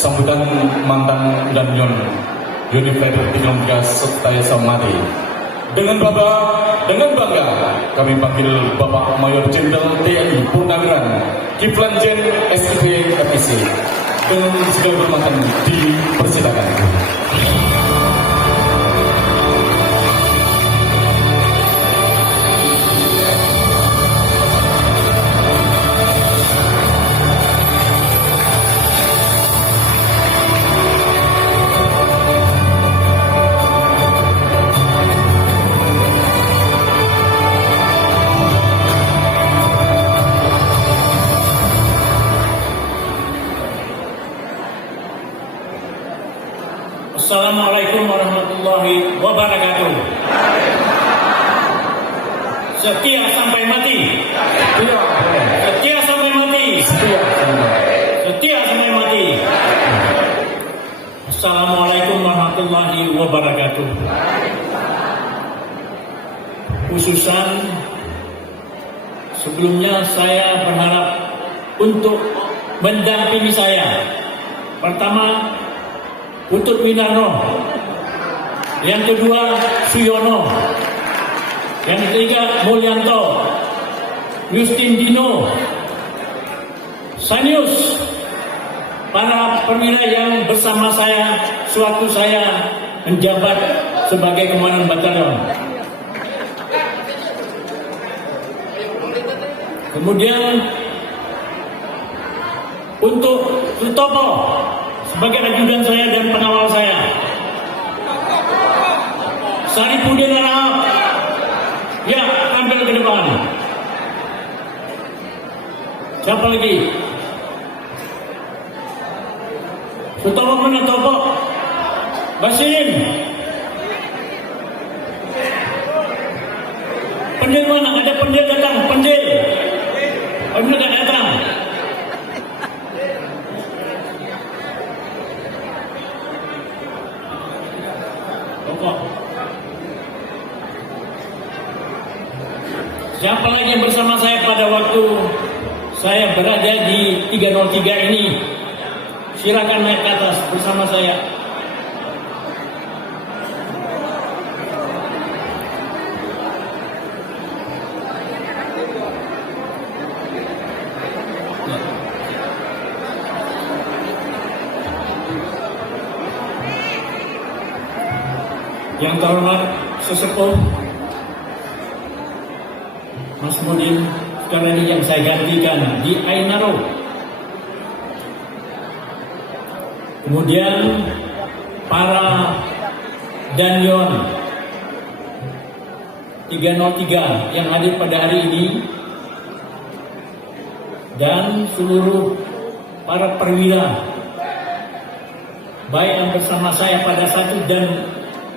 sambutan mantan Danyon Unified 33 Setia Samari. Dengan bangga kami panggil Bapak Mayor Jenderal TNI Purnawiran Kiflan Jen SIP FIC. Dengan segala hormatan dipersilakan. Assalamualaikum warahmatullahi wabarakatuh. Setia sampai mati. Setia sampai mati. Setia sampai mati. Assalamualaikum warahmatullahi wabarakatuh. Khususan sebelumnya saya berharap untuk mendampingi saya. Pertama, Putut Winarno, yang kedua Suyono, yang ketiga Mulyanto, Justin Dino, Sanius, para perwira yang bersama saya sewaktu saya menjabat sebagai komandan batalion. Kemudian untuk Sutopo sebagai ajudan saya dan pengawal saya, Saripudin Arab, ya, tampil ke depan. Siapa lagi? Sutopo mana Topo? Basirin. Pendil mana? Ada pendil datang, pendil. Pendil tak datang. Siapa lagi yang bersama saya pada waktu saya berada di 303 ini? Silakan naik ke atas bersama saya. Yang terhormat sesepuh Mas Mudin, sekarang ini yang saya gantikan di Ainaro. Kemudian para Danyon 303 yang hadir pada hari ini, dan seluruh para perwira baik yang bersama saya pada satu dan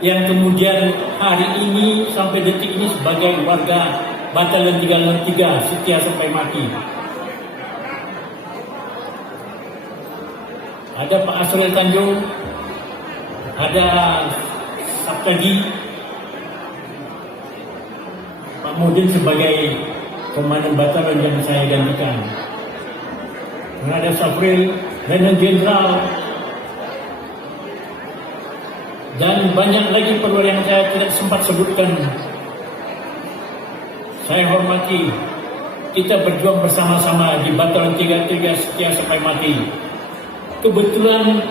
yang kemudian hari ini sampai detik ini sebagai warga Batalion 303 setia sampai mati. Ada Pak Asrul Tanjung, ada Saptagi, Pak Mudin sebagai komandan batalion yang saya gantikan. Dan ada Safril, Letnan Jenderal, dan banyak lagi perwira yang saya tidak sempat sebutkan. Saya hormati, kita berjuang bersama-sama di Batalion 33 setia sampai mati. Kebetulan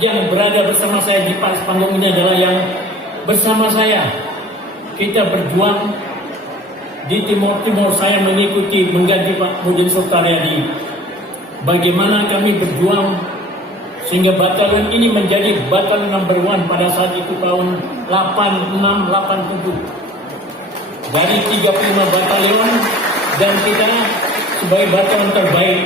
yang berada bersama saya di pas panggung ini adalah yang bersama saya. Kita berjuang di Timur-Timur, saya mengikuti mengganti Pak Mudin Sultaryadi. Bagaimana kami berjuang sehingga batalion ini menjadi batalion number 1 pada saat itu tahun 86-87. Dari 35 batalion dan kita sebagai batalion terbaik.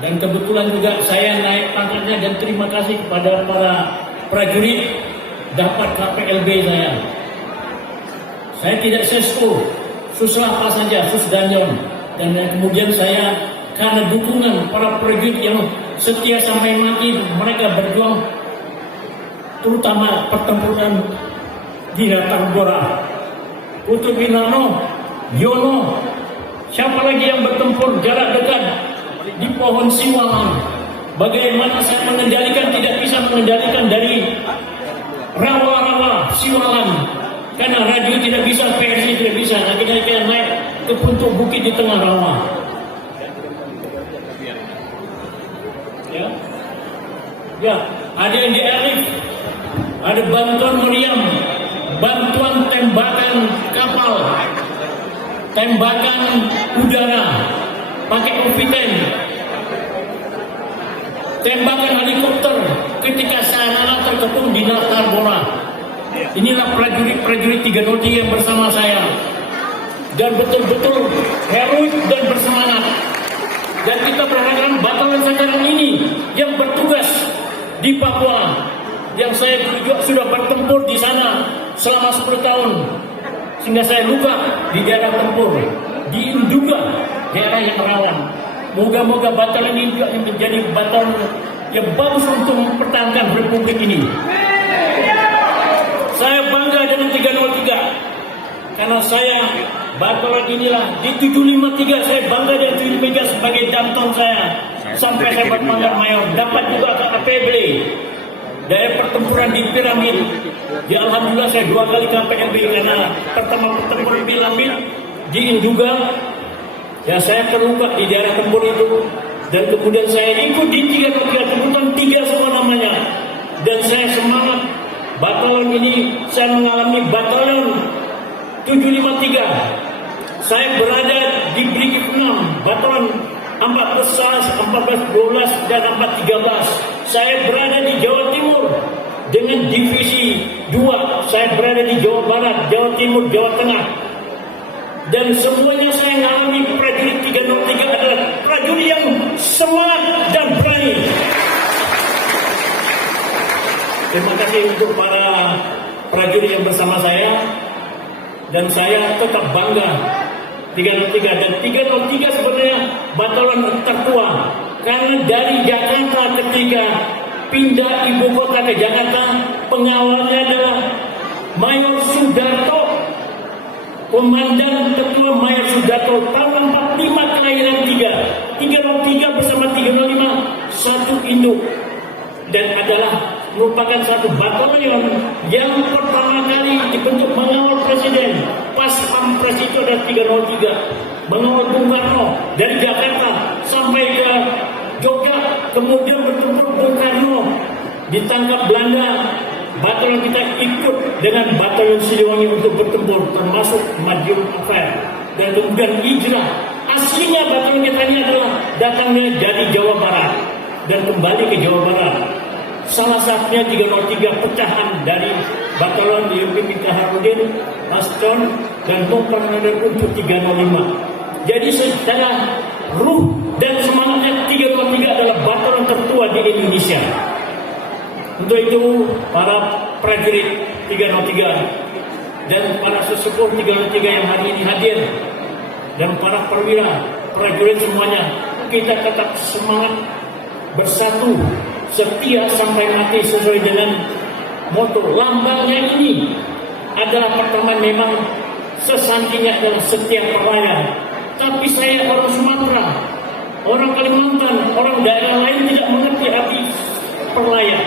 Dan kebetulan juga saya naik pangkatnya dan terima kasih kepada para prajurit dapat KPLB saya. Saya tidak sesko, susah apa saja, Danyon. Dan kemudian saya karena dukungan para prajurit yang setia sampai mati, mereka berjuang terutama pertempuran di Tarbora. Putut Winarno, Yono, siapa lagi yang bertempur jarak dekat di pohon Siwalan, Bagaimana saya mengendalikan, tidak bisa mengendalikan dari rawa-rawa siwalan. Karena radio tidak bisa, PRC tidak bisa. Akhirnya kita naik ke puncak bukit di tengah rawa. Ya, ada yang di Arif, ada bantuan meriam, bantuan tembakan kapal, tembakan udara, pakai UPTN, tembakan helikopter ketika saya terkepung di Tarbora. Inilah prajurit-prajurit 303 yang bersama saya, dan betul-betul heroik dan bersemangat. Dan kita berharap batalan sekarang ini yang bertugas di Papua, yang saya juga sudah bertempur di sana selama 10 tahun, sehingga saya luka di daerah tempur, di Induga, daerah yang rawan. Moga-moga batalan ini juga menjadi batalan yang bagus untuk mempertahankan Republik ini. Saya bangga dengan 303 karena saya batalan inilah di 753 saya bangga dengan 753 sebagai jantung saya sampai saya berpangkat mayor, dapat juga ke APB dari pertempuran di Piramid. Ya alhamdulillah saya 2 kali ke APB karena pertama pertempuran di Piramid di Induga, ya saya terluka di daerah tempur itu, dan kemudian saya ikut di 303 kebutuhan 3 semua namanya, dan saya semangat. Batalan ini saya mengalami batalan 753. Saya berada di Brigif 6, batalan 14, 12 dan 413. Saya berada di Jawa Timur dengan divisi 2. Saya berada di Jawa Barat, Jawa Timur, Jawa Tengah. Dan semuanya saya mengalami prajurit 303 adalah prajurit yang semangat dan berani. Terima kasih untuk para prajurit yang bersama saya, dan saya tetap bangga 303, dan 303 sebenarnya batalan tertua karena dari Jakarta ketika pindah ibu kota ke Jakarta, pengawalnya adalah Mayor Sudarto, Komandan Ketua Mayor Sudarto, tahun 45 kelahiran 303 bersama 305 satu induk, dan adalah merupakan satu batalion yang pertama kali dibentuk mengawal presiden. Pas Pampres itu ada 303 mengawal Bung Karno dari Jakarta sampai ke Jogja, kemudian bertempur Bung Karno ditangkap Belanda. Batalion kita ikut dengan batalion Siliwangi untuk bertempur, termasuk Madiun Affair, dan kemudian hijrah. Aslinya batalion kita ini adalah datangnya dari Jawa Barat dan kembali ke Jawa Barat. Salah satunya 303 pecahan dari batalion dipimpin Harudin, Aston, dan Bung Karno untuk 305. Jadi secara ruh dan semangatnya 303 adalah batalion tertua di Indonesia. Untuk itu para prajurit 303 dan para sesepuh 303 yang hari ini hadir, dan para perwira prajurit semuanya, kita tetap semangat bersatu, setia sampai mati sesuai dengan moto. Lambangnya ini adalah pertama memang sesantinya adalah setia perwira. Tapi saya orang Sumatera, orang Kalimantan, orang daerah lain tidak mengerti arti perwira.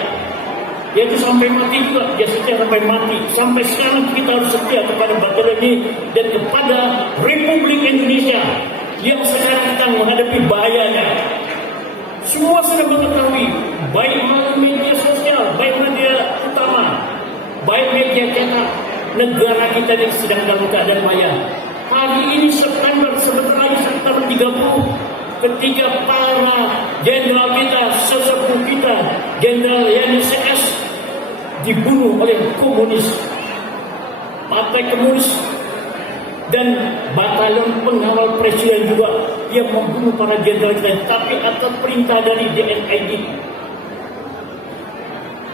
Yaitu sampai mati juga, dia setia sampai mati. Sampai sekarang kita harus setia kepada batalion ini dan kepada Republik Indonesia yang sekarang kita menghadapi bahayanya. Semua sudah mengetahui, baik media sosial, baik media utama, baik media cetak, negara kita yang sedang dalam keadaan bahaya. Hari ini September, sebentar lagi September 30, ketika para jenderal kita, sesepuh kita, Jenderal Yani CS dibunuh oleh komunis, partai komunis, dan batalion pengawal presiden juga yang membunuh para jenderal kita, tapi atas perintah dari DNID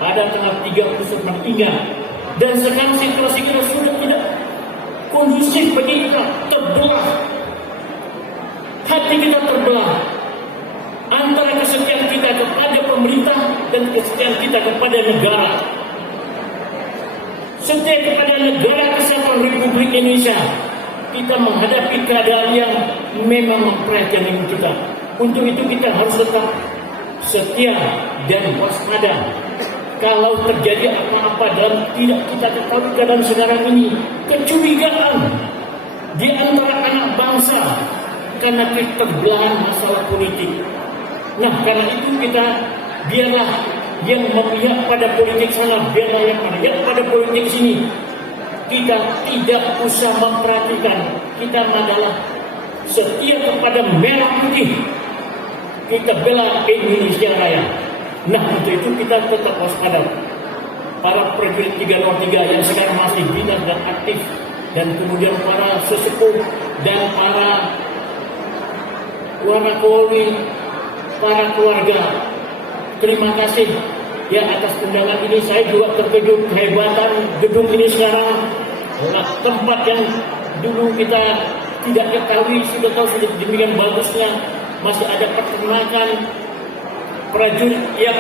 pada tanggal 30 September. Ingat, dan sekarang situasi kita sudah tidak kondusif bagi kita, terbelah, hati kita terbelah antara kesetiaan kita kepada pemerintah dan kesetiaan kita kepada negara. Setia kepada negara kesatuan Republik Indonesia, kita menghadapi keadaan yang memang memprihatinkan kita. Untuk itu kita harus tetap setia dan waspada. Kalau terjadi apa-apa dalam tidak kita ketahui keadaan sekarang ini, kecurigaan di antara anak bangsa karena keterbelahan masalah politik. Nah, karena itu kita biarlah yang memihak pada politik sana, biarlah yang memihak pada politik sini. Kita tidak usah memperhatikan. Kita adalah setia kepada merah putih. Kita bela Indonesia Raya. Nah, untuk itu kita tetap waspada. Para prajurit 303 yang sekarang masih bina dan aktif, dan kemudian para sesepuh dan para Wakapolri, para keluarga, terima kasih ya atas undangan ini. Saya juga terkejut kehebatan gedung ini sekarang. Tempat yang dulu kita tidak ketahui, sudah tahu sudah demikian bagusnya. Masih ada peternakan prajurit yang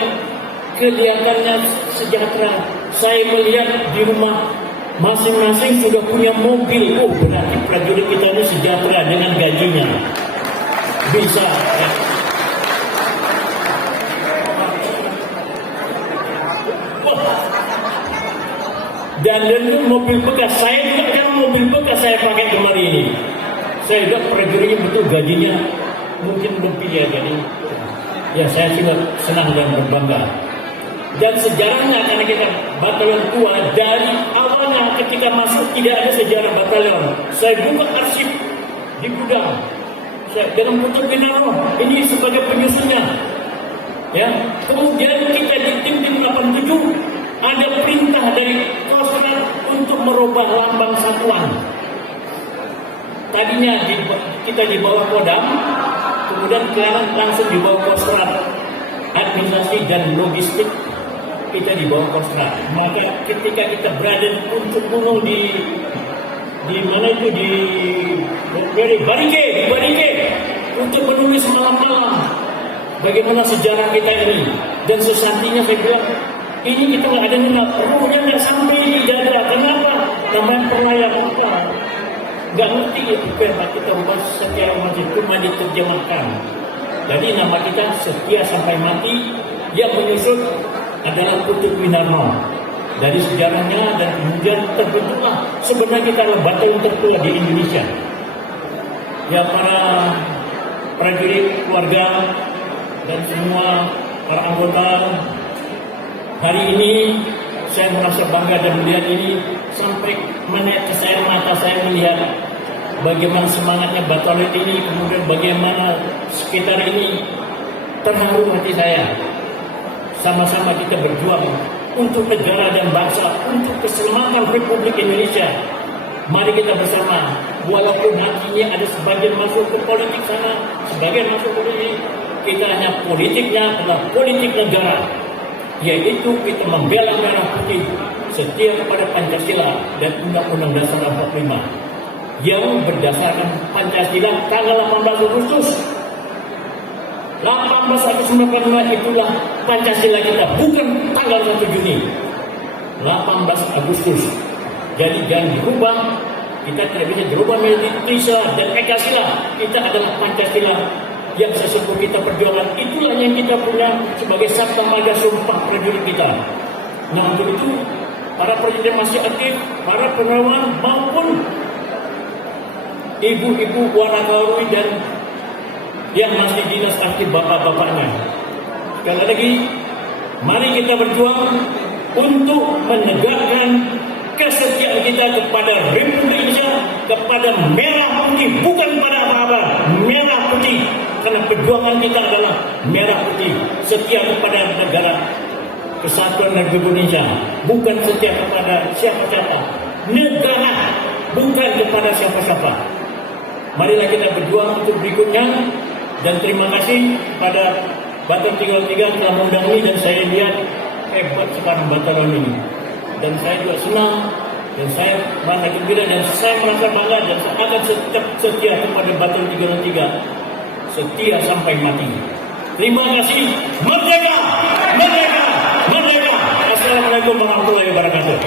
kelihatannya sejahtera. Saya melihat di rumah masing-masing sudah punya mobil. Oh, berarti prajurit kita ini sejahtera dengan gajinya. Bisa ya. Dan mobil bekas saya juga, kan mobil bekas saya pakai kemarin ini. Saya juga prajuritnya betul gajinya mungkin lebih ya, jadi ya saya juga senang dan berbangga. Dan sejarahnya karena kita batalion tua, dari awalnya ketika masuk tidak ada sejarah batalion. Saya buka arsip di gudang. Saya dengan Putu Binaro ini sebagai penyusunnya. Ya, kemudian kita di tim 87 ada perintah dari Kostrad untuk merubah lambang satuan. Tadinya kita di bawah Kodam, kemudian sekarang langsung di bawah Kostrad. Administrasi dan logistik kita di bawah Kostrad. Maka ketika kita berada untuk bunuh di mana itu di Barike untuk menulis malam-malam bagaimana sejarah kita ini. Dan sesantinya saya bilang, ini kita nggak ada ngenap, ruhnya nggak sampai di dada. Kenapa? Namanya perlayar kita. Nggak ngerti ya, kita ubah setia mati cuma diterjemahkan. Jadi nama kita setia sampai mati. Yang menyusun adalah Putu Winarno. Dari sejarahnya dan kemudian terbentuklah sebenarnya kita adalah batalion tertua di Indonesia. Ya, para prajurit, keluarga dan semua para anggota, hari ini saya merasa bangga dan melihat ini sampai menetes air mata saya melihat bagaimana semangatnya batalion ini, kemudian bagaimana sekitar ini. Terharu hati saya. Sama-sama kita berjuang untuk negara dan bangsa, untuk keselamatan Republik Indonesia. Mari kita bersama, walaupun hatinya ada sebagian masuk ke politik sana, sebagian masuk ke politik, kita hanya politiknya adalah politik negara, yaitu kita membela merah putih, setia kepada Pancasila dan Undang-Undang Dasar 45 yang berdasarkan Pancasila tanggal 18 Agustus 1945 itulah Pancasila kita, bukan tanggal 1 Juni 18 Agustus. Jadi jangan dirubah, kita tidak bisa dirubah menjadi Tisa dan Ekasila. Kita adalah Pancasila yang sesungguh kita perjuangan. Itulah yang kita punya sebagai sabta marga sumpah prajurit kita. Nah, untuk itu para prajurit masih aktif, para penawan maupun ibu-ibu Wakapolri dan yang masih dinas aktif bapak-bapaknya. Sekali lagi, mari kita berjuang untuk menegakkan kesetiaan kita kepada Republik Indonesia, kepada merah putih, bukan pada apa-apa, merah putih. Karena perjuangan kita adalah merah putih, setia kepada negara kesatuan Republik Indonesia, bukan setia kepada siapa-siapa. Negara, bukan kepada siapa-siapa. Marilah kita berjuang untuk berikutnya. Dan terima kasih pada Batalion 303 telah mengundang ini, dan saya lihat hebat sekarang batalion ini. Dan saya juga senang, dan saya merasa gembira, dan saya merasa bangga, dan saya akan tetap setia kepada Batalion 303, setia sampai mati. Terima kasih. Merdeka! Merdeka! Merdeka! Assalamualaikum warahmatullahi wabarakatuh.